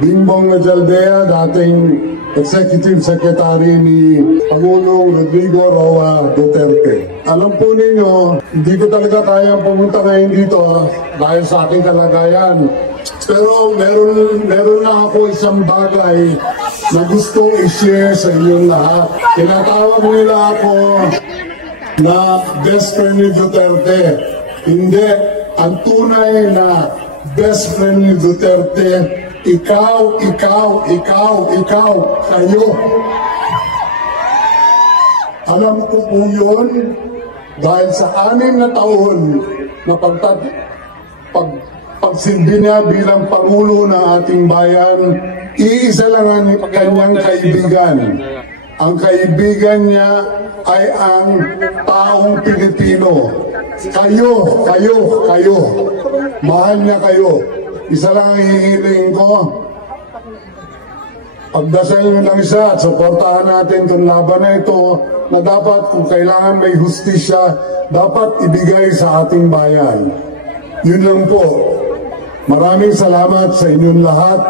Bingbong Mejaldea, dating Executive Secretary ni Pangulong Rodrigo Roa Duterte. Alam po ninyo, hindi ko talaga kayang pumunta ngayon dito dahil sa aking kalagayan. Pero meron na ako isang bagay na gustong i-share sa inyong lahat. Tinatawag nila ako na best friend ni Duterte. Hindi, ang tunay na best friend ni Duterte, ikaw, kayo. Alam ko po yun dahil sa 6 na taon na pagsilbi niya bilang Pangulo ng ating bayan, iisa lang ang kanyang kaibigan. Ang kaibigan niya ay ang taong Pilipino. Kayo. Mahal niya kayo. Isa lang ang hihiling ko. Pagdasal nyo lang isa at suportahan natin itong laban na ito na dapat kung kailangan may hustisya, dapat ibigay sa ating bayan. Yun lang po. Maraming salamat sa inyong lahat.